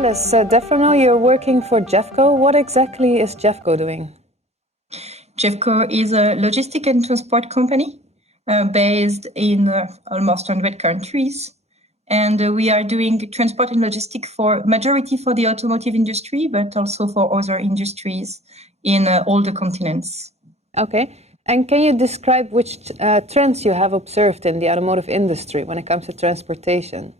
Alice, Defranoux, you're working for GEFCO. What exactly is GEFCO doing? GEFCO is a logistic and transport company based in almost 100 countries. And we are doing transport and logistics for majority for the automotive industry, but also for other industries in all the continents. Okay. And can you describe which trends you have observed in the automotive industry when it comes to transportation?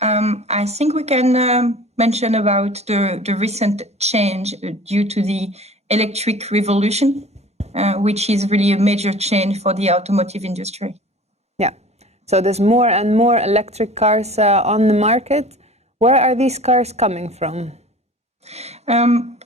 I think we can mention about the recent change due to the electric revolution, which is really a major change for the automotive industry. Yeah. So there's more and more electric cars on the market. Where are these cars coming from?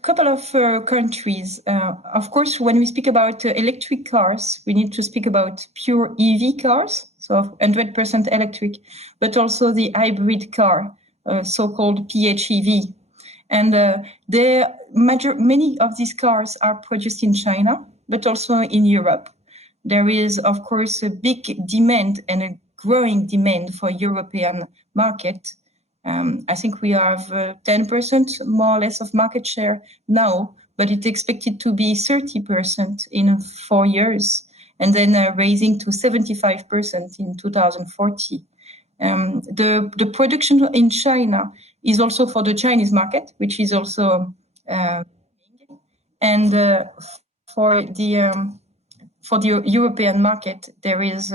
Couple of countries. Of course, when we speak about electric cars, we need to speak about pure EV cars, so 100% electric, but also the hybrid car, so-called PHEV. And many of these cars are produced in China, but also in Europe. There is, of course, a big demand and a growing demand for European market. I think we have 10% more or less of market share now, but it's expected to be 30% in 4 years, and then raising to 75% in 2040. The production in China is also for the Chinese market, which is also and for the European market, there is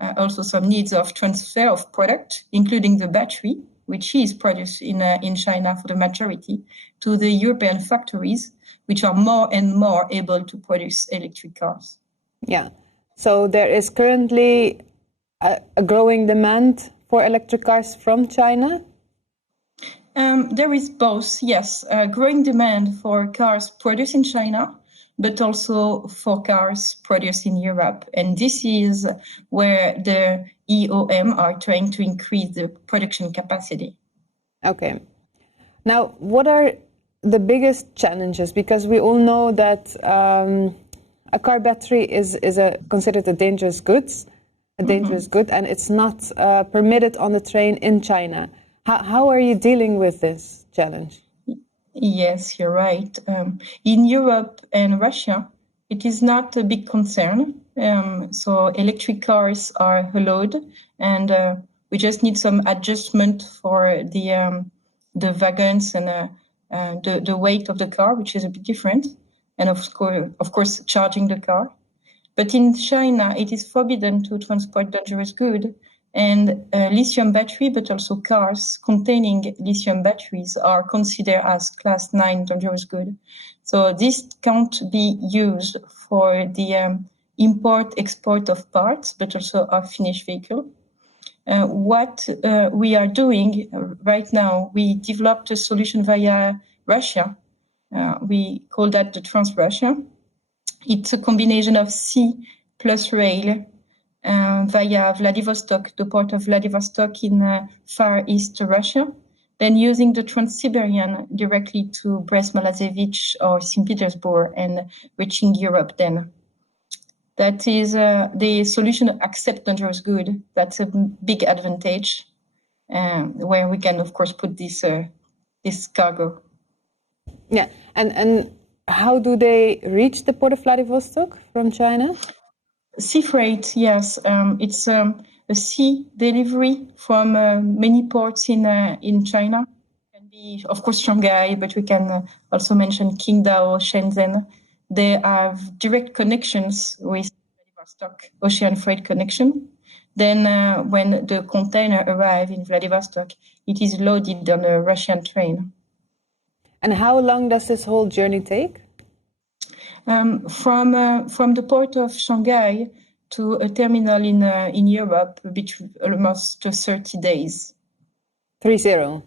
also some needs of transfer of product, including the battery, which is produced in China for the majority, to the European factories, which are more and more able to produce electric cars. Yeah. So there is currently a growing demand for electric cars from China? There is both, yes. Growing demand for cars produced in China, but also for cars produced in Europe. And this is where the EOM are trying to increase the production capacity. Okay. Now, what are the biggest challenges? Because we all know that a car battery is considered a dangerous good, and it's not permitted on the train in China. How are you dealing with this challenge? Yes, you're right. In Europe and Russia, it is not a big concern. So electric cars are allowed, and we just need some adjustment for the wagons and the weight of the car, which is a bit different, and of course charging the car. But in China, it is forbidden to transport dangerous goods, and lithium battery, but also cars containing lithium batteries are considered as class 9 dangerous good. So this can't be used for the import-export of parts, but also of finished vehicle. What we are doing right now, we developed a solution via Russia. We call that the Trans-Russia. It's a combination of sea plus rail via Vladivostok, the port of Vladivostok in Far East Russia, then using the Trans-Siberian directly to Brest-Malazevich or St. Petersburg and reaching Europe then. That is the solution accept dangerous good. That's a big advantage where we can, of course, put this cargo. Yeah, and how do they reach the port of Vladivostok from China? Sea freight, yes. It's a sea delivery from many ports in China. It can be, of course, Shanghai, but we can also mention Qingdao, Shenzhen. They have direct connections with Vladivostok, ocean freight connection. Then when the container arrives in Vladivostok, it is loaded on a Russian train. And how long does this whole journey take? From the port of Shanghai to a terminal in Europe, between almost 30 days. 30?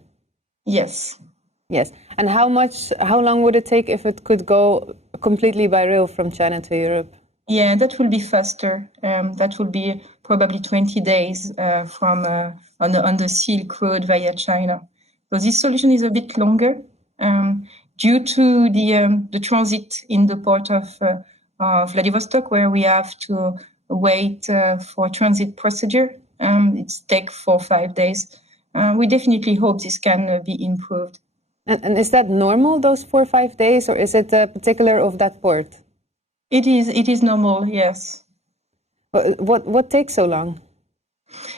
Yes. Yes. And how long would it take if it could go completely by rail from China to Europe? Yeah, that will be faster. That will be probably 20 days from on the Silk Road via China. So this solution is a bit longer. Due to the transit in the port of Vladivostok, where we have to wait for transit procedure, it takes 4 or 5 days. we definitely hope this can be improved. And is that normal, those 4 or 5 days, or is it particular of that port? It is normal, yes. What takes so long?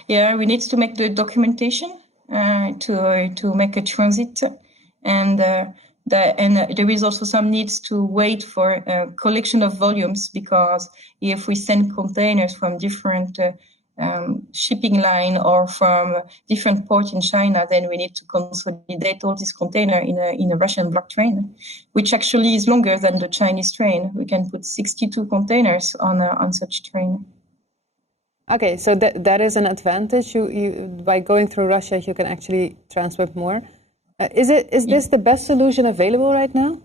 Yeah, we need to make the documentation to make a transit, and there is also some needs to wait for collection of volumes, because if we send containers from different shipping line or from different port in China, then we need to consolidate all this container in a Russian block train, which actually is longer than the Chinese train. We can put 62 containers on such train. Okay, so that is an advantage. You by going through Russia, you can actually transport more. Is this the best solution available right now?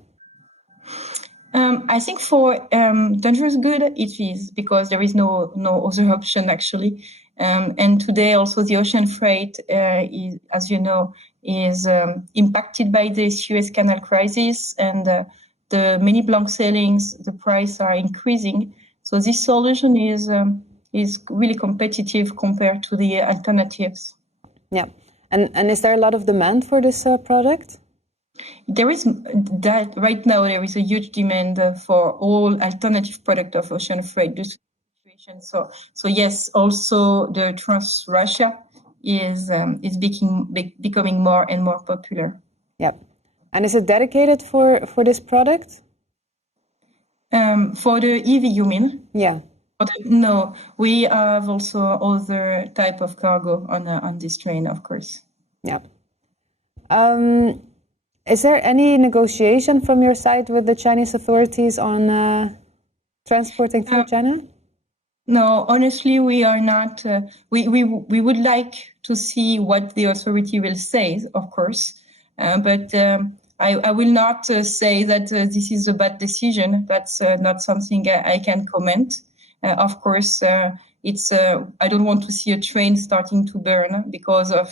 I think for dangerous good, it is, because there is no other option actually. And today also the ocean freight, is, as you know, is impacted by the Suez Canal crisis, and the many blank sailings, the price are increasing. So this solution is really competitive compared to the alternatives. Yeah, and is there a lot of demand for this product? There is that right now. There is a huge demand for all alternative product of ocean freight. This situation. So yes, also the Trans-Russia is becoming more and more popular. Yeah, and is it dedicated for this product? For the EV, you mean? Yeah. No, we have also other type of cargo on this train, of course. Yeah. Is there any negotiation from your side with the Chinese authorities on transporting through China? No, honestly, we are not. We would like to see what the authority will say, of course, but I will not say that this is a bad decision. That's not something I can comment. Of course, it's. I don't want to see a train starting to burn because of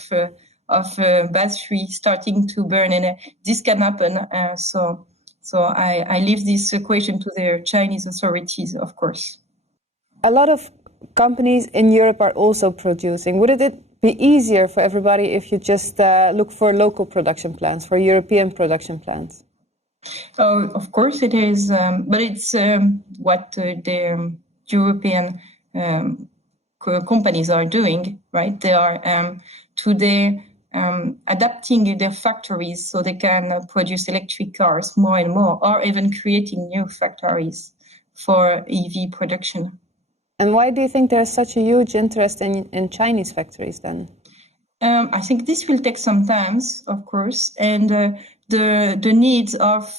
battery starting to burn, and this can happen. So I leave this question to the Chinese authorities, of course. A lot of companies in Europe are also producing. Would it be easier for everybody if you just look for local production plants, for European production plants? Oh, of course it is, but it's what the European companies are doing, right? They are today adapting their factories so they can produce electric cars more and more, or even creating new factories for EV production. And why do you think there's such a huge interest in Chinese factories then? I think this will take some time, of course, and the needs of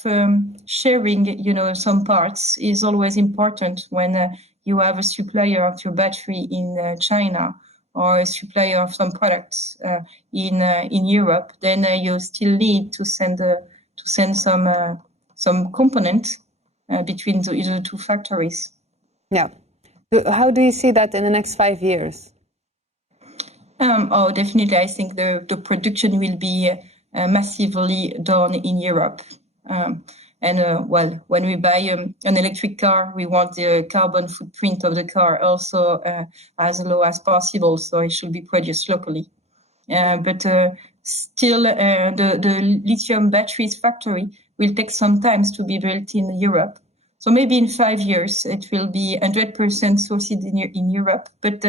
sharing, some parts is always important when you have a supplier of your battery in China, or a supplier of some products in Europe. Then you still need to send some component between the two factories. Yeah. How do you see that in the next 5 years? Definitely. I think the production will be massively done in Europe. When we buy an electric car, we want the carbon footprint of the car also as low as possible, so it should be produced locally. But still, the lithium batteries factory will take some time to be built in Europe. So maybe in 5 years, it will be 100% sourced in Europe, but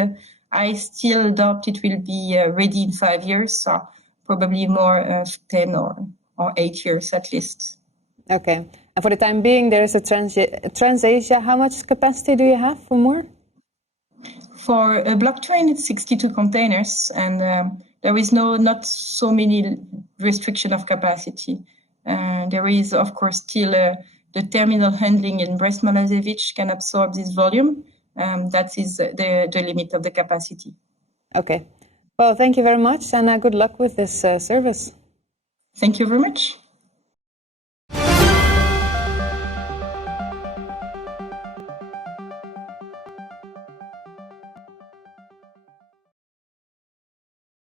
I still doubt it will be ready in 5 years, so probably more 10 or 8 years at least. Okay. And for the time being, there is a Trans-Asia. How much capacity do you have for more? For a block train, it's 62 containers, and there is not so many restriction of capacity. There is, of course, still the terminal handling in Brest-Malazevich can absorb this volume. That is the limit of the capacity. Okay. Well, thank you very much, and good luck with this service. Thank you very much.